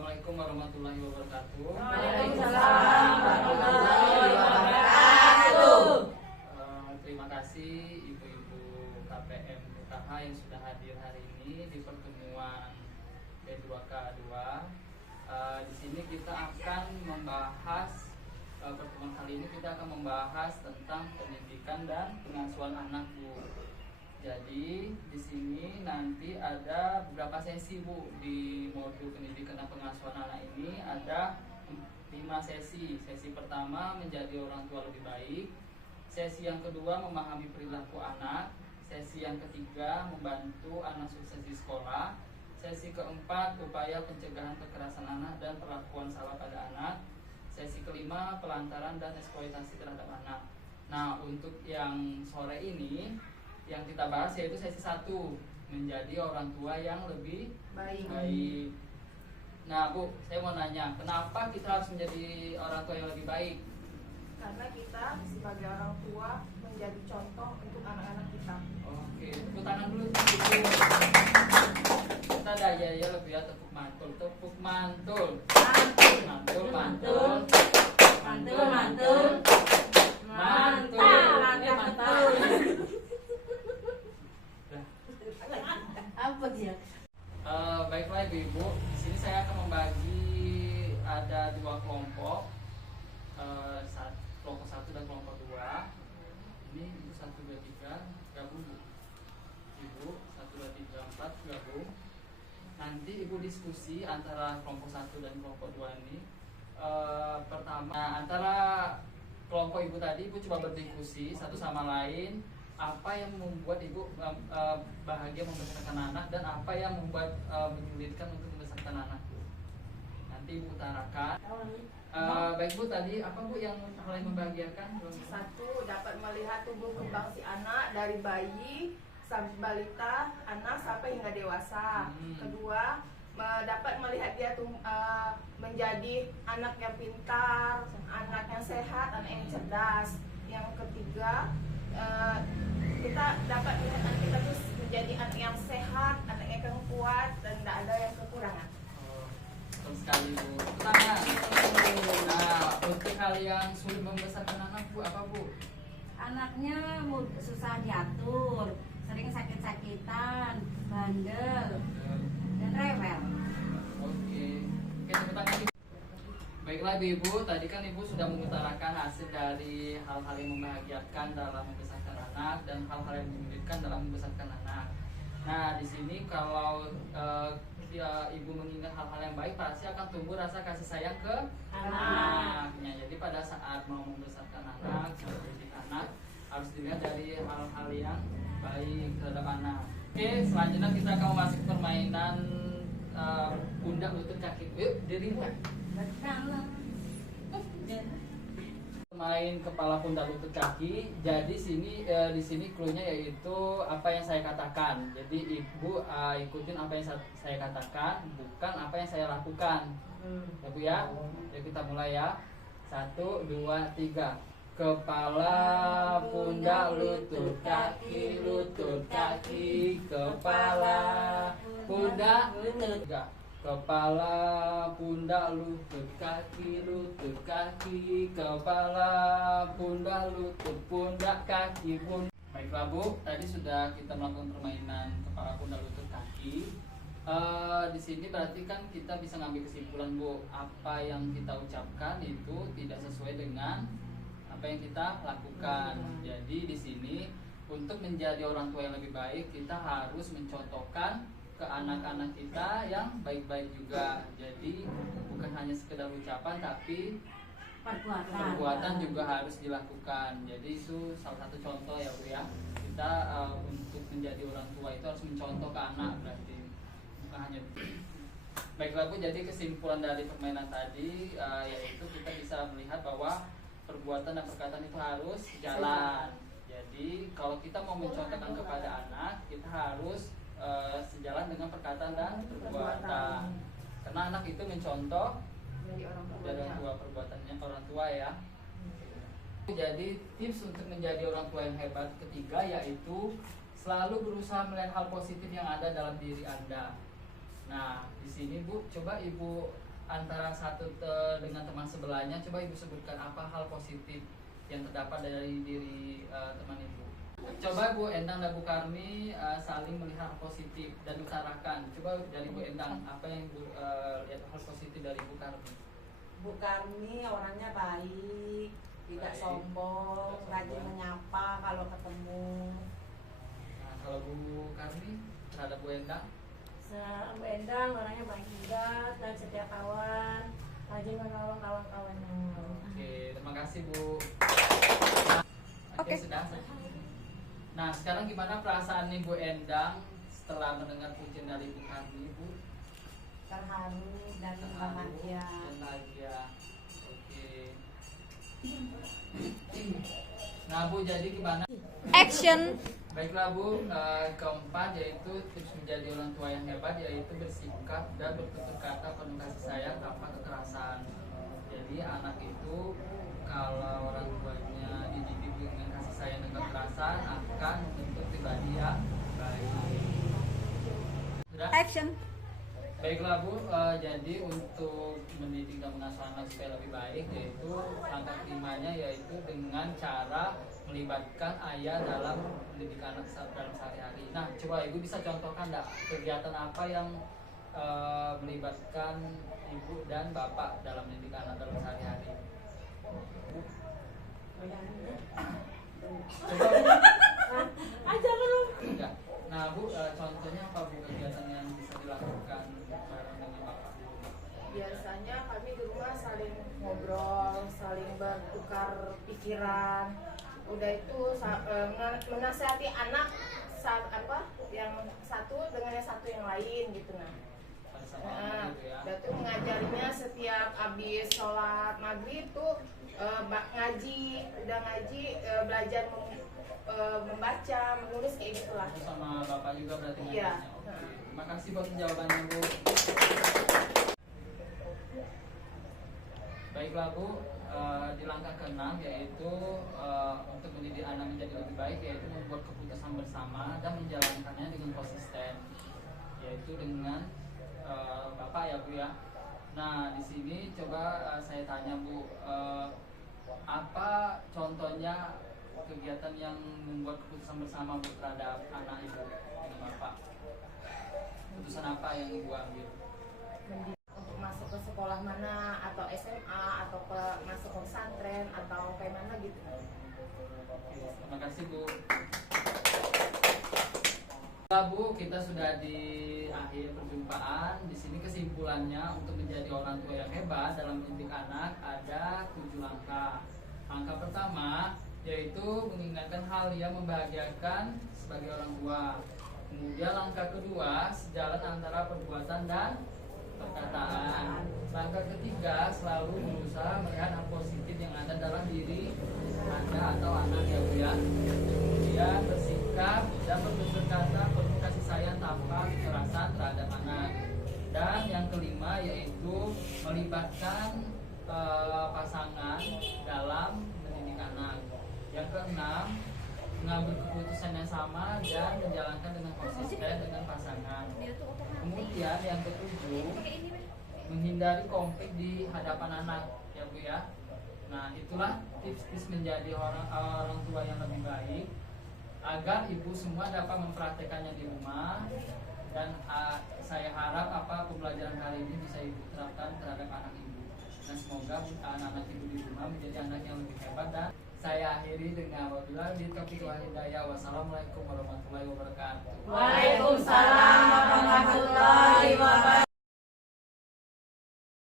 Assalamualaikum warahmatullahi wabarakatuh. Waalaikumsalam warahmatullahi wabarakatuh. Terima kasih ibu-ibu KPM UKH yang sudah hadir hari ini di pertemuan P2K2. Di sini kita akan membahas pertemuan kali ini kita akan membahas tentang pendidikan dan pengasuhan anak, Bu. Jadi di sini nanti ada beberapa sesi, Bu. Di modul pendidikan dan pengasuhan anak ini ada 5 sesi. Sesi pertama menjadi orang tua lebih baik. Sesi yang kedua memahami perilaku anak. Sesi yang ketiga membantu anak sukses di sekolah. Sesi keempat upaya pencegahan kekerasan anak dan perlakuan salah pada anak. Sesi kelima pelantaran dan eksploitasi terhadap anak. Nah, untuk yang sore ini yang kita bahas yaitu sesi 1, menjadi orang tua yang lebih baik. Nah, Bu, saya mau nanya, kenapa kita harus menjadi orang tua yang lebih baik? Karena kita sebagai orang tua menjadi contoh untuk anak-anak kita. Oke, tepuk tangan dulu. Kita ada ya lebih ya, tepuk mantul. Mantul. Apa dia? Baiklah ibu-ibu, di sini saya akan membagi ada 2 kelompok, kelompok 1 dan kelompok 2. Ini ibu 1, 2, 3 gabung, Bu. Ibu 1, 2, 3, 4 gabung. Nanti ibu diskusi antara kelompok 1 dan kelompok 2 ini. Pertama antara kelompok ibu tadi, ibu coba berdiskusi satu sama lain. Apa yang membuat ibu bahagia membesarkan anak dan apa yang membuat menyulitkan untuk membesarkan anak, Bu? Nanti ibu utarakan. Baik Bu, tadi apa Bu yang hal yang membahagiakan? 1, dapat melihat tumbuh kembang si anak dari bayi sampai balita, anak sampai hingga dewasa. Kedua, dapat melihat dia menjadi anak yang pintar, anak yang sehat, anak yang cerdas. Yang ketiga, kita dapat melihat anak kita terus menjadi anak yang sehat, anak yang kuat dan tidak ada yang kekurangan. Betul sekali, Bu. Tangan. Nah, untuk hal yang sulit membesarkan anak, Bu, apa, Bu? Anaknya susah diatur, sering sakit-sakitan, bandel, dan rewel. Oke, tepuk tangan. Baiklah Ibu, tadi kan Ibu sudah mengutarakan hasil dari hal-hal yang membahagiakan dalam membesarkan anak dan hal-hal yang menyulitkan dalam membesarkan anak. Nah, di sini kalau Ibu mengingat hal-hal yang baik, pasti akan tumbuh rasa kasih sayang ke anaknya. Jadi pada saat mau membesarkan anak, mendidik anak, harus dilihat dari hal-hal yang baik terhadap anak. Oke, selanjutnya kita akan masuk permainan pundak lutut kaki. Yuk, diri Bu. Main kepala pundak lutut kaki. Jadi di sini cluenya yaitu apa yang saya katakan. Jadi ibu ikutin apa yang saya katakan, bukan apa yang saya lakukan. Ya Bu ya. Jadi kita mulai ya. 1, 2, 3. Kepala pundak lutut kaki, kepala pundak lutut. Kepala pundak lutut kaki, kepala pundak lutut pundak kaki pun. Baiklah Bu, tadi sudah kita melakukan permainan kepala pundak lutut kaki. Di sini berarti kan kita bisa ngambil kesimpulan, Bu, apa yang kita ucapkan itu tidak sesuai dengan apa yang kita lakukan. Jadi di sini untuk menjadi orang tua yang lebih baik, kita harus mencontohkan ke anak-anak kita yang baik-baik juga. Jadi bukan hanya sekedar ucapan, tapi perbuatan juga harus dilakukan. Jadi itu salah satu contoh ya Bu ya. Kita untuk menjadi orang tua itu harus mencontoh ke anak, berarti bukan hanya. Baiklah Bu, jadi kesimpulan dari permainan tadi yaitu kita bisa melihat bahwa perbuatan dan perkataan itu harus jalan. Jadi kalau kita mau mencontohkan kepada anak, kita harus sejalan dengan perkataan dan perbuatan. Karena anak itu mencontoh dari orang tua, perbuatannya orang tua ya. Jadi tips untuk menjadi orang tua yang hebat ketiga yaitu selalu berusaha melihat hal positif yang ada dalam diri Anda. Nah, di sini Bu, coba Ibu antara satu dengan teman sebelahnya, coba ibu sebutkan apa hal positif yang terdapat dari diri teman ibu. Coba Bu Endang dan Bu Karmi saling melihat positif dan utarakan. Coba dari Bu Endang, apa yang ibu lihat hal positif dari Bu Karmi? Bu Karmi orangnya baik, tidak Baik. sombong, Tidak rajin sombong. menyapa kalau ketemu. Nah, kalau Bu Karmi terhadap Bu Endang? Bu Endang orangnya baik juga dan setia kawan, rajin menolong kawan-kawannya. Oke, terima kasih Bu. Oke, sudah. Nah, sekarang gimana perasaan nih Bu Endang setelah mendengar pujian dari Bu Karmi, Bu? Terharu dan Terharu bahagia. dan bahagia. Oke. Nah Bu, jadi gimana? Action. Baiklah Bu, keempat yaitu tips menjadi orang tua yang hebat, yaitu bersikap dan bertutur kata penuh kasih sayang tanpa kekerasan. Jadi anak itu kalau orang tuanya dididik dengan kasih sayang dan kekerasan akan membentuk pribadi yang baik. Sudah? Action. Baiklah Bu, jadi untuk mendidik dan mengasuh anak supaya lebih baik, yaitu langkah kelimanya yaitu dengan cara melibatkan ayah dalam mendidik anak dalam sehari-hari. Nah, coba Ibu bisa contohkan enggak kegiatan apa yang melibatkan Ibu dan Bapak dalam mendidik anak dalam sehari-hari? Coba Bu. Aja belum. Enggak. Nah Bu, contohnya apa Bu kegiatan yang bisa dilakukan bareng dengan Bapak? Biasanya kami di rumah saling ngobrol, saling bertukar pikiran. Udah itu menasihati anak yang satu dengan yang satu yang lain gitu nah. Bersama Nah, gitu ya. udah tuh mengajarinya setiap habis sholat maghrib tuh ngaji, udah ngaji belajar membaca, menulis kayak gitulah. Itu sama Bapak juga berarti Iya. ngajarnya. Oke. Terima kasih buat jawabannya Bu. Baiklah Bu, di langkah ke-6 yaitu untuk mendidik anak menjadi lebih baik, yaitu membuat keputusan bersama dan menjalankannya dengan konsisten, yaitu dengan Bapak ya Bu ya. Nah di sini coba saya tanya Bu, apa contohnya kegiatan yang membuat keputusan bersama Bu terhadap anak Ibu dengan Bapak? Keputusan apa yang Ibu ambil? Untuk masuk ke sekolah mana, atau SMA, atau masuk ke pesantren, atau kayak mana gitu. Terima kasih Bu. Nah, Bu, kita sudah di akhir perjumpaan. Di sini kesimpulannya untuk menjadi orang tua yang hebat dalam mendidik anak ada 7 langkah. Langkah pertama yaitu mengingatkan hal yang membahagiakan sebagai orang tua. Kemudian langkah kedua, sejalan antara perbuatan dan perkataan. Langkah ketiga, selalu berusaha melihat hal positif yang ada dalam diri Anda atau anak ya Bu ya. Kemudian bersikap dan bertutur kata penuh kasih sayang tanpa kekerasan terhadap anak. Dan yang kelima yaitu melibatkan pasangan dalam mendidik anak. Yang keenam, mengambil keputusan yang sama dan menjalankan dengan konsisten dengan pasangan. Kemudian yang ketujuh, menghindari konflik di hadapan anak ya Bu ya. Nah itulah tips-tips menjadi orang tua yang lebih baik, agar ibu semua dapat mempraktekannya di rumah. Dan saya harap pembelajaran kali ini bisa ibu terapkan terhadap anak ibu. Dan semoga anak-anak ibu di rumah menjadi anak yang lebih hebat. Dan saya akhiri dengan wabillahi taufiq wal hidayah. Wassalamualaikum warahmatullahi wabarakatuh. Waalaikumsalam.